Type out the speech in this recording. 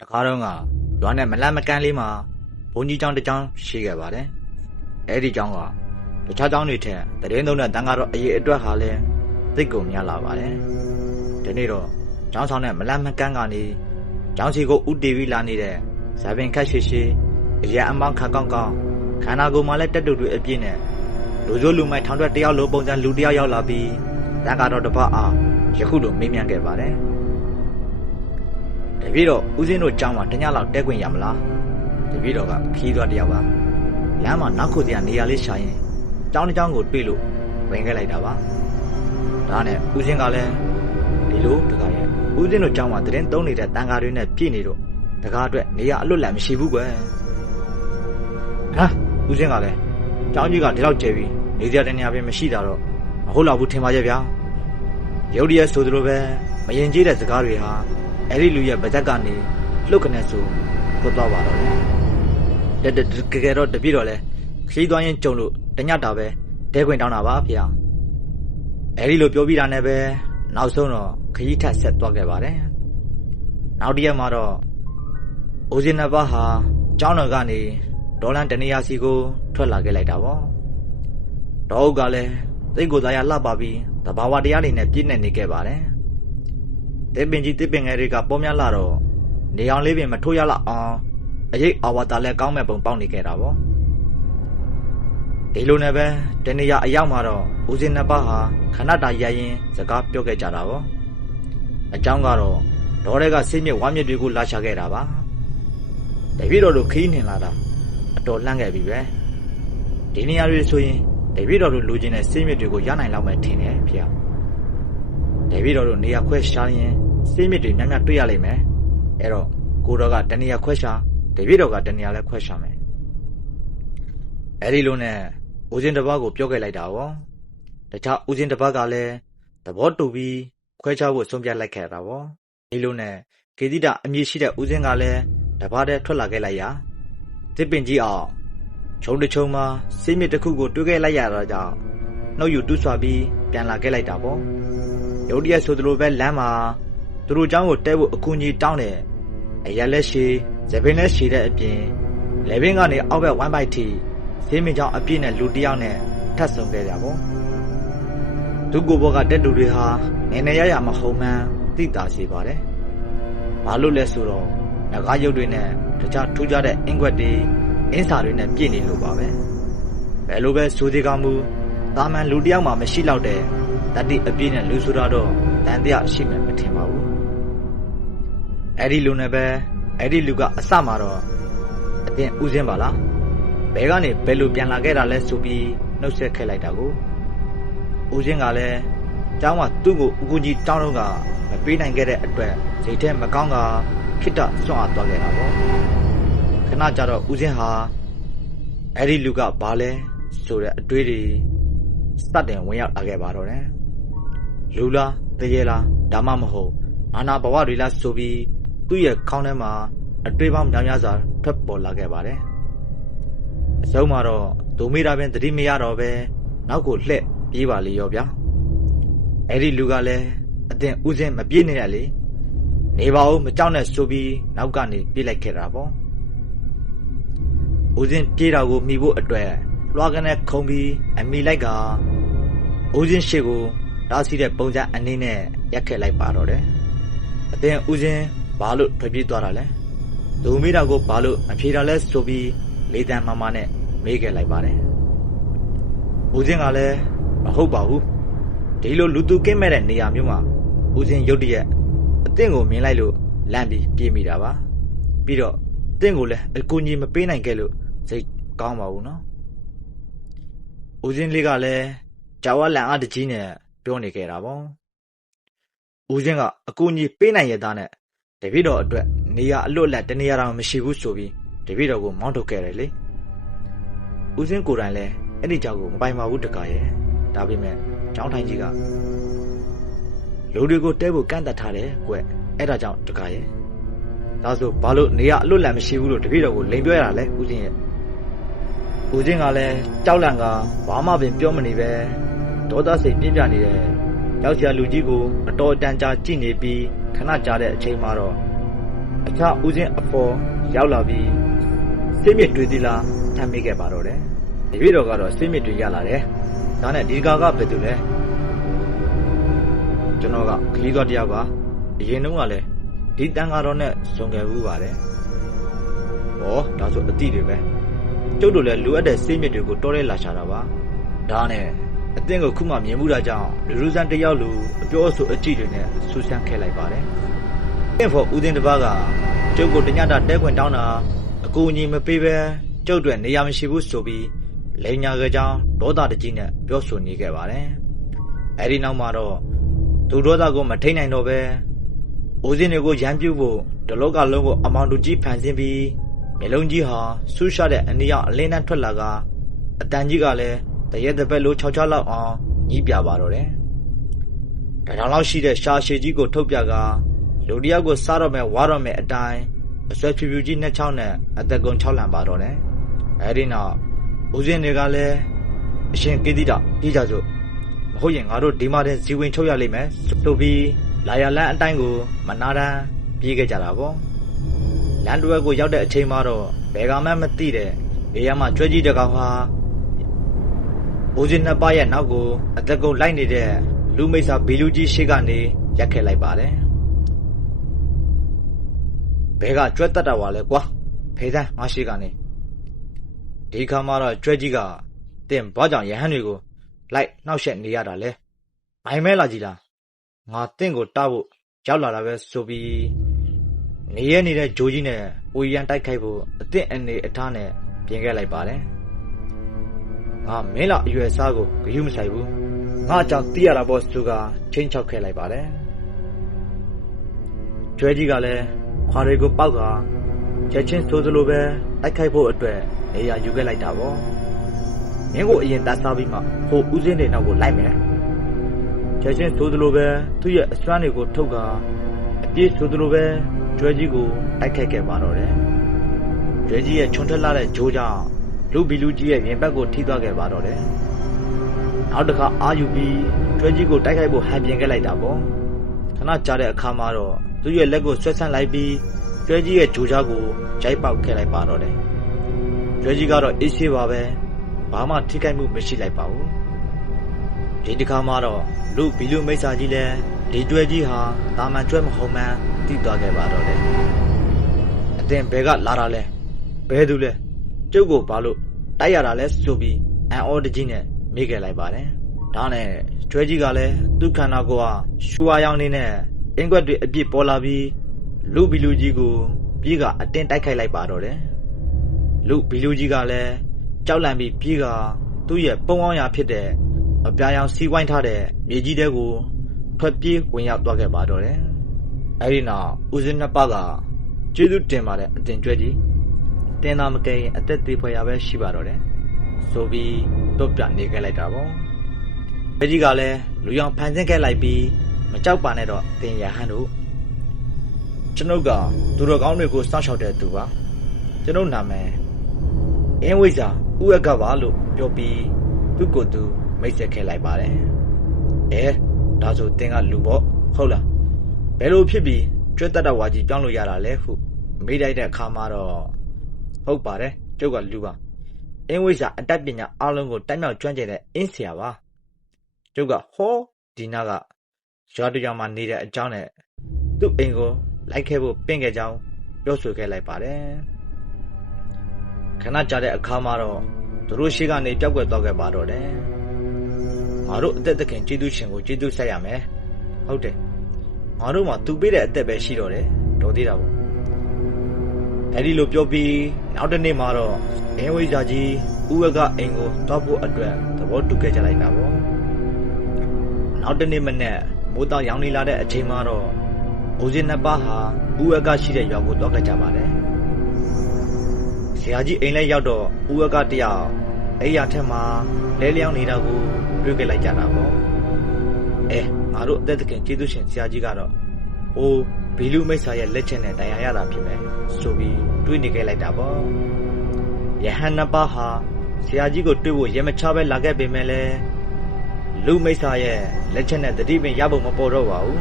တခါတော့ကရွာနဲ့မလန့်မကန်းလေးမှာဘုန်းကြီးကျောင်းတစ်ကျောင်းရှိခဲ့ပါတယ်။အဲဒီကျောင်းကတခြားကျောင်းတွေထက်သတင်းသုံးတဲ့တန်ခါတော့အရေးအတွက်ဟာလဲသိပ်ကိုများလာပါတယ်။ဒီနေ့တော့ကျောင်းဆောင်နဲ့မလန့်မကန်းကနေကျောင်းစီကိုဥတီပြီးလာနေတဲ့ဇာပင်ခက်ရှိရှိအရာအမောင်းခါကောင်းကောင်းခန္ဓာကိုယ်မှာလည်းတက်တူတွေအပြည့်နဲ့လူစိုးလူမိုက်ထောင်ထွက်တယောက်လိုပုံစံလူတယောက်ရောက်လာပြီးတန်ခါတော့တစ်ပတ်အားယခုလိုမေးမြန်းခဲ့ပါတယ်။တပည့်တော်ဦးစင်းတို့ကျောင်းမှာတညလောက်တဲခွင့်ရမလားတပည့်တော်ကခီးသွားတယောက်ပါလမ်းမှာနောက်ခုတည်းကနေရာလေးရှာရင်ကျောင်းတစ်ကျောင်းကိုတွေ့လို့ဝင်ခဲ့လိုက်တာပါဒါနဲ့ဦးစင်းကလည်းဒီလိုတခါရဲ့ဦးစင်းတို့ကျောင်းမှာသတင်းသုံးနေတဲ့တန်ခါတွေနဲ့ပြည့်နေတော့တကားအတွက်နေရာအလွတ်လပ်မရှိဘူးကွယ်ဟာဦးစင်းကလည်းကျောင်းကြီးကဒီလောက်ကျယ်ပြီးနေရာတနေရာပဲမရှိတာတော့မဟုတ်တော့ဘူးထင်ပါရဲ့ဗျာရုပ်ရည်ဆိုသလိုပဲမရင်ကျေးတဲ့စကားတွေဟာအဲ့ဒီလူရဲ့ဗဇက်ကနေလှုပ်ခနဲ့ဆိုထွက်သွားပါတော့တယ်တကယ်တော့တပြည့်တော့လဲခီးသွားရင်ကြုံလို့တညတာပဲတဲခွင်တောင်းတာပါဖေ။အဲ့ဒီလိုပြောပြီးတာနဲ့ပဲနောက်ဆုံးတော့ခရီးထက်ဆက်သွားခဲ့ပါတယ်နောက်တစ်ရက်မှာတော့ဦးစင်းနှစ်ပါးဟာကျောင်းတော်ကနေဒေါ်လန်တနေရာစီကိုထွက်လာခဲ့လိုက်တာပေါ့ဒေါ်အုပ်ကလည်းသိကိုသားရလှပပြီးတဘာဝတရားတွေနဲ့ပြည့်နေနေခဲ့ပါတယ်တစ်ပင်ကြီးတစ်ပင်ငယ်တွေကပေါ်များလာတော့နေအောင်လေးပင်မထိုးရလောက်အောင်အရေးအဝါတာလည်းကောင်းမဲ့ပုံပေါက်နေခဲ့တာပေါ့ဒီလိုနဲ့ပဲတနေရာအရောက်မှာတော့ဦးစင်းနှစ်ပါးဟာခဏတာရရင်စကားပြောခဲ့ကြတာပေါ့အကြောင်းကတော့ဒေါ်တွေကစိတ်မြစ်ဝါမြစ်တွေကိုလာချခဲ့တာပါတပည့်တော်တို့ခီးနှင်လာတာအတော်လှမ်းခဲ့ပြီပဲဒီနေရာတွေဆိုရင်တပည့်တော်တို့လိုချင်တဲ့စိတ်မြစ်တွေကိုရနိုင်လောက်မယ်ထင်တယ်ဖေတပည့်တော်တို့နေရာခွဲရှာရင်စိတ်မြစ်တွေများများတွေ့ရလိမ့်မယ်အဲ့တော့ကိုတော်ကတနေရာခွဲရှာတပည့်တော်ကတနေရာလဲခွဲရှာမယ်အဲ့ဒီလိုနဲ့ဦးစင်းတစ်ပါးကိုပြောခဲ့လိုက်တာပေါ့တခြားဦးစင်းတစ်ပါးကလည်းသဘောတူပြီးခွဲခြားဖို့ဆုံးဖြတ်လိုက်ခဲ့တာပေါ့ဒီလိုနဲ့ကေတိတအမည်ရှိတဲ့ဦးစင်းကလည်းတပါးတည်းထွက်လာခဲ့လိုက်ရာတစ်ပင်ကြီးအောင်ခြုံတစ်ချုံမှာစိတ်မြစ်တစ်ခုကိုတွေ့ခဲ့လိုက်ရတာကြောင့်နှုတ်ယူတူးဆွာပြီးပြန်လာခဲ့လိုက်တာပေါ့ရုတ်တရက်ဆိုသလိုပဲလမ်းမှာသူတို့เจ้าကိုတဲဖို့အကူအညီတောင်းတယ်အရက်လက်ရှိဇပင်လက်ရှိတဲ့အပြင်လေပင်ကနေအောက်ဘက်ဝမ်းပိုက်ထိဈေးမင်းเจ้าအပြည့်နဲ့လူတယောက်နဲ့ထပ်ဆုံခဲ့ကြပေါ့ဒုက္ကိုဘောကတက်တူတွေဟာနည်းနည်းရရမဟုတ်မှန်းသိတာရှိပါတယ်ဘာလို့လဲဆိုတော့ငကားရုပ်တွေနဲ့တခြားထူးခြားတဲ့အင်ကွက်တွေအင်းစာတွေနဲ့ပြည့်နေလို့ပါပဲဘယ်လိုပဲဆိုသေးကောင်းမှုတာမန်လူတယောက်မှမရှိတော့တဲ့တတိအပြည့်နဲ့လူဆိုတာတော့တန်တရားရှိမှမထင်ပါဘူးအဲ့ဒီလူနဲ့ပဲအဲ့ဒီလူကအစမှာတော့အတင်းဥစဉ်ပါလားဘယ်ကနေဘယ်လိုပြန်လာခဲ့တာလဲဆိုပြီးနှုတ်ဆက်ခဲ့လိုက်တာကိုဦးစင်းကလည်းကျောင်းမှာသူ့ကိုအကူကြီးတောင်းတော့ကမပေးနိုင်ခဲ့တဲ့အတွက်စိတ်ထဲမကောင်းကခိတ္တစွန့်အားသွားခဲ့တာပေါ့ခဏကြာတော့ဦးစင်းဟာအဲ့ဒီလူကဘာလဲဆိုတဲ့အတွေးတွေစတင်ဝင်ရောက်လာခဲ့ပါတော့တယ်လူလားတရေလားဒါမှမဟုတ်အာနာဘဝတွေလားဆိုပြီးသူ့ရဲ့ခေါင်းထဲမှာအတွေးပေါင်းများများစွာထွက်ပေါ်လာခဲ့ပါတယ်အဆုံးမှာတော့ဒုမေတာပင်တတိမရတော့ပဲနောက်ကိုလှည့်ပြေးပါလေရောဗျာအဲ့ဒီလူကလည်းအတင်းဦးစင်းမပြေးနေရလေနေပါဦးမကြောက်နဲ့ဆိုပြီးနောက်ကနေပြေးလိုက်ခဲ့တာပေါ့ဦးစင်းပြေးတာကိုမှီဖို့အတွက်လွှားကနေခုံပြီးအမိလိုက်ကဦးစင်းရှေ့ကိုတားဆီးတဲ့ပုံစံအနေနဲ့ရက်ခဲ့လိုက်ပါတော့တယ်အတင်းဦးစင်းဘာလို့ထွက်ပြေးသွားတာလဲဒုမေတာကိုဘာလို့မဖြေတာလဲဆိုပြီးလေးတန်းမမနဲ့မေးခဲ့လိုက်ပါတယ်ဦးစင်းကလည်းမဟုတ်ပါဘူးဒီလိုလူသူကင်းမဲ့တဲ့နေရာမျိုးမှာဦးစင်းရုတ်တရက်အသင့်ကိုမြင်လိုက်လို့လန့်ပြီးပြေးမိတာပါပြီးတော့အသင့်ကိုလည်းအကူအညီမပေးနိုင်ခဲ့လို့စိတ်ကောင်းပါဘူးနော်ဦးစင်းလေးကလည်းကြာဝလန်အားတကြီးနဲ့ပြောနေခဲ့တာပေါ့ဦးစင်းကအကူအညီပေးနိုင်ရတဲ့နဲ့တပည့်တော်အတွက်နေရာအလွတ်လက်တနေရာတော့မရှိဘူးဆိုပြီးတပည့်တော်ကိုမောင်းထုတ်ခဲ့တယ်လေဦးစင်းကိုယ်တိုင်လည်းအဲ့ဒီကြောက်ကိုမပိုင်ပါဘူးတကားရဲ့ဒါပေမဲ့ကျောင်းထိုင်ကြီးကလူတွေကိုတဲဖို့ကန့်တတ်ထားတယ်ကွအဲ့ဒါကြောင့်တကားရဲ့ဒါဆိုဘာလို့နေရအလွတ်လန်မရှိဘူးလို့တပည့်တော်ကိုလိန်ပြောရတာလဲဦးစင်းရဲ့ဦးစင်းကလည်းကြောက်လန့်ကဘာမှပင်ပြောမနေပဲဒေါသစိတ်ပြင်းပြနေတဲ့ယောက်ျားလူကြီးကိုအတော်တန်ကြာကြည့်နေပြီးခဏကြာတဲ့အချိန်မှာတော့အ အခြားဦးစင်းအပေါ်ရောက်လာပြီးစိတ်မြစ်တွေးသီလားထမ်းမိခဲ့ပါတော့တယ်တပည့်တော်ကတော့စိတ်မြစ်တွေရလာတယ်ဒါနဲ့ဒီကာကဘယ်သူလဲကျွန်တော်ကခလီးသွားတယောက်ကအရင်တုန်းကလည်းဒီတန်ဃာတော်နဲ့ဇုံခဲ့ဘူးပါတယ်ဩဒါဆိုအတိတွေပဲကျုပ်တို့လည်းလိုအပ်တဲ့စိတ်မြစ်တွေကိုတော်ရဲလာရှာတာပါဒါနဲ့အသင်ကိုခုမှမြင်မှုတာကြောင့်လူလူဆန်းတယောက်လူအပြောအဆိုအကြည့်တွေနဲ့ဆူဆန်းခဲ့လိုက်ပါတယ်အင်းဖို့ဦးသိန်းတစ်ပါးကကျုပ်ကိုတညတာတဲခွင်တောင်းတာအကူအညီမပေးပဲကျုပ်တွေနေရာမရှိဘူးဆိုပြီးလိန်ညာကြကြောင်းဒေါသတကြီးနဲ့ပြောဆိုနေခဲ့ပါတယ်အဲဒီနောက်မှာတော့သူဒေါသကိုမထိန်နိုင်တော့ပဲဦးစင်းတွေကိုရန်ပြုတ်ဖို့တလောကလုံးကိုအမောင်တူကြီးဖန်ဆင်းပြီးမျိုးလုံးကြီးဟာဆူရှာတဲ့အနီရောက်အလင်းတန်းထွက်လာကအတန်ကြီးကလည်းတရက်တစ်ပတ်လို့6ချလောက်အောင်ညှိပြပါတော့တယ်။ဒါကြောင့်လောက်ရှိတဲ့ရှာရှည်ကြီးကိုထုတ်ပြကလူတယောက်ကိုစားတော့မယ်ဝါတော့မယ်အတိုင်းအဆွဲဖြူဖြူကြီးနှစ်ချောင်းနဲ့အသက်ကုန်6လံပါတော့တယ်။အဲဒီနောက်ဦးစင်းတွေကလည်းအရှင်ကိတိတပြေးကြစို့မဟုတ်ရင်ငါတို့ဒီမှာတည်းဇီဝင်ချုပ်ရလိမ့်မယ်ဆိုပြီးလာရလန်းအတိုင်းကိုမနာတမ်းပြေးခဲ့ကြတာပေါ့။လမ်းတွဲကိုရောက်တဲ့အချိန်မှာတော့ဘယ်ကမှမသိတဲ့ဘေးရမှာကျွဲကြီးတကောင်ဟာဦးစင်းနှစ်ပါးရဲ့နောက်ကိုအသက်ကုန်လိုက်နေတဲ့လူမိတ်စာဘီလူကြီးရှိကနေရက်ခဲ့လိုက်ပါတယ်ဘဲကကျွဲတက်တာပါလဲကွာဖေးစမ်းငါရှိကနေဒီခါမှတော့ကျွဲကြီးကတင်ဘာကြောင့်ရဟန်းတွေကိုလိုက်နှောက်ယှက်နေရတာလဲအိုင်မဲလာကြည်လားငါတင့်ကိုတားဖို့ရောက်လာတာပဲဆိုပြီးနေရနေတဲ့ဂျိုးကြီးနဲ့ဝီရန်တိုက်ခိုက်ဖို့အသင့်အနေအထားနဲ့ပြင်ခဲ့လိုက်ပါတယ်ငါမင်းလာအရွယ်စားကိုဂရုမစိုက်ဘူးငါအကြောင်းသိရတာပေါ့သူကချင်းချောက်ခဲ့လိုက်ပါတယ်ကျွဲကြီးကလည်းခွာတွေကိုပောက်ကချက်ချင်းဆိုသလိုပဲတိုက်ခိုက်ဖို့အတွက်နေရာယူခဲ့လိုက်တာပေါ့မင်းကိုအရင်တတ်စားပြီးမှဟိုဦးစင်းတွေနောက်ကိုလိုက်မယ်ချက်ချင်းဆိုသလိုပဲသူ့ရဲ့အစွမ်းတွေကိုထုတ်ကအပြည့်ဆိုသလိုပဲကျွဲကြီးကိုတိုက်ခိုက်ခဲ့ပါတော့တယ်ကျွဲကြီးရဲ့ခြုံထက်လာတဲ့ဂျိုးကြောင့်လူဘီလူကြီးရဲ့ရင်ဘက်ကိုထိသွားခဲ့ပါတော့တယ်နောက်တစ်ခါအာယူပြီးကျွဲကြီးကိုတိုက်ခိုက်ဖို့ဟန်ပြင်ခဲ့လိုက်တာပေါ့ခဏကြာတဲ့အခါမှာတော့သူ့ရဲ့လက်ကိုဆွဲဆန့်လိုက်ပြီးကျွဲကြီးရဲ့ဂျိုးကြားကိုဂျိုက်ပေါက်ခဲ့လိုက်ပါတော့တယ်ကျွဲကြီးကတော့အေးဆေးပါပဲဘာမှထိခိုက်မှုမရှိလိုက်ပါဘူးဒီတစ်ခါမှတော့လူဘီလူမိတ်စာကြီးလည်းဒီကျွဲကြီးဟာတာမန်ကျွဲမဟုတ်မှန်းသိသွားခဲ့ပါတော့တယ်အတင်ဘဲကလာတာလဲဘဲသူလဲကျုပ်ကိုဘာလို့တိုက်ရတာလဲဆိုပြီးအန်အော်တကြီးနဲ့မိခဲ့လိုက်ပါတယ်ဒါနဲ့ကျွဲကြီးကလည်းသူ့ခန္ဓာကိုယ်ဟာရှူဝါရောင်နေနဲ့အင်ကွက်တွေအပြစ်ပေါ်လာပြီးလူဘီလူကြီးကိုပြေးကအတင်းတိုက်ခိုက်လိုက်ပါတော့တယ်လူဘီလူကြီးကလည်းကြောက်လန့်ပြီးပြေးကသူ့ရဲ့ပုံအောင်ရဖြစ်တဲ့အပြာရောင်စီးဝိုင်းထားတဲ့မြေကြီးတဲကိုထွက်ပြေးဝင်ရောက်သွားခဲ့ပါတော့တယ်အဲဒီနောက်ဦးစင်းနှစ်ပါးကကျေးဇူးတင်ပါတယ်အတင်ကျွဲကြီးတင်သာမကရင်အသက်သေးဖွယ်ရပဲရှိပါတော့တယ်ဆိုပြီးတော့ပြနေခဲ့လိုက်တာပေါ့ကျွဲကြီးကလည်းလူရောင်ဖန်ဆင်းခဲ့လိုက်ပြီးမကြောက်ပါနဲ့တော့တင်ရဟန်းတို့ကျွန်ုပ်ကသူတော်ကောင်းတွေကိုစောင့်ရှောက်တဲ့သူပါကျွန်ုပ်နာမည်အင်းဝိဇ္ဇာဥယကပါလို့ပြောပြီးသူ့ကိုယ်သူမိတ်ဆက်ခဲ့လိုက်ပါတယ်ဒါဆိုတင်ကလူပေါ့ဟုတ်လားဘယ်လိုဖြစ်ပြီးကျွတ်တတ်တော်ဝါကြီးပြောင်းလို့ရတာလဲဟုမေးလိုက်တဲ့အခါမှာတော့ဟုတ်ပါတယ်ကျုပ်ကလူပါအင်းဝိဇ္ဇာအတတ်ပညာအလုံးကိုတိုက်မြောက်ကျွမ်းကျင်တဲ့အင်းဆရာပါကျုပ်ကဟောဒီနာကရွာတရွာမှာနေတဲ့အကြောင်းနဲ့သူ့အိမ်ကိုလိုက်ခဲ့ဖို့ပင့်ခဲ့ကြောင်းပြောဆိုခဲ့လိုက်ပါတယ်ခဏကြာတဲ့အခါမှာတော့သူတို့ရှိကနေပြောက်ကွယ်သွားခဲ့ပါတော့တယ်ငါတို့အသက်သခင်ကျေးဇူးရှင်ကိုကျေးဇူးဆက်ရမယ်ဟုတ်တယ်ငါတို့မှာသူပေးတဲ့အသက်ပဲရှိတော့တယ်တော်သေးတာပေါ့အဲဒီလိုပြောပြီးနောက်တစ်နေ့မှာတော့အင်းဝိဇ္ဇာကြီးဥဝကအိမ်ကိုတောက်ဖို့အတွက်သဘောတူခဲ့ကြလိုက်တာပေါ့နောက်တစ်နေ့မနေ့မိုးတောင်ရောင်နေလာတဲ့အချိန်မှာတော့ဦးစင်းနှစ်ပါးဟာဥဝကရှိတဲ့ရွာကိုတောက်ခဲ့ကြပါတယ်ဆရာကြီးအိမ်လဲရောက်တော့ဥဝကတယောက်အိယာထက်မှာလဲလျောင်းနေတာကိုတွေ့ခဲ့လိုက်ကြတာပေါ့ငါတို့အသက်သခင်ကျေးဇူးရှင်ဆရာကြီးကတော့ဟိုဘီလူမိတ်ဆာရဲ့လက်ချက်နဲ့တရားရတာဖြစ်မယ်ဆိုပြီးတွေးနေခဲ့လိုက်တာပေါ့ယဟန်နှစ်ပါးဟာဆရာကြီးကိုတွေ့ဖို့ရေမချပဲလာခဲ့ပေမဲ့လည်းလူမိတ်ဆာရဲ့လက်ချက်နဲ့တတိပင်ရဖို့မပေါ်တော့ပါဘူး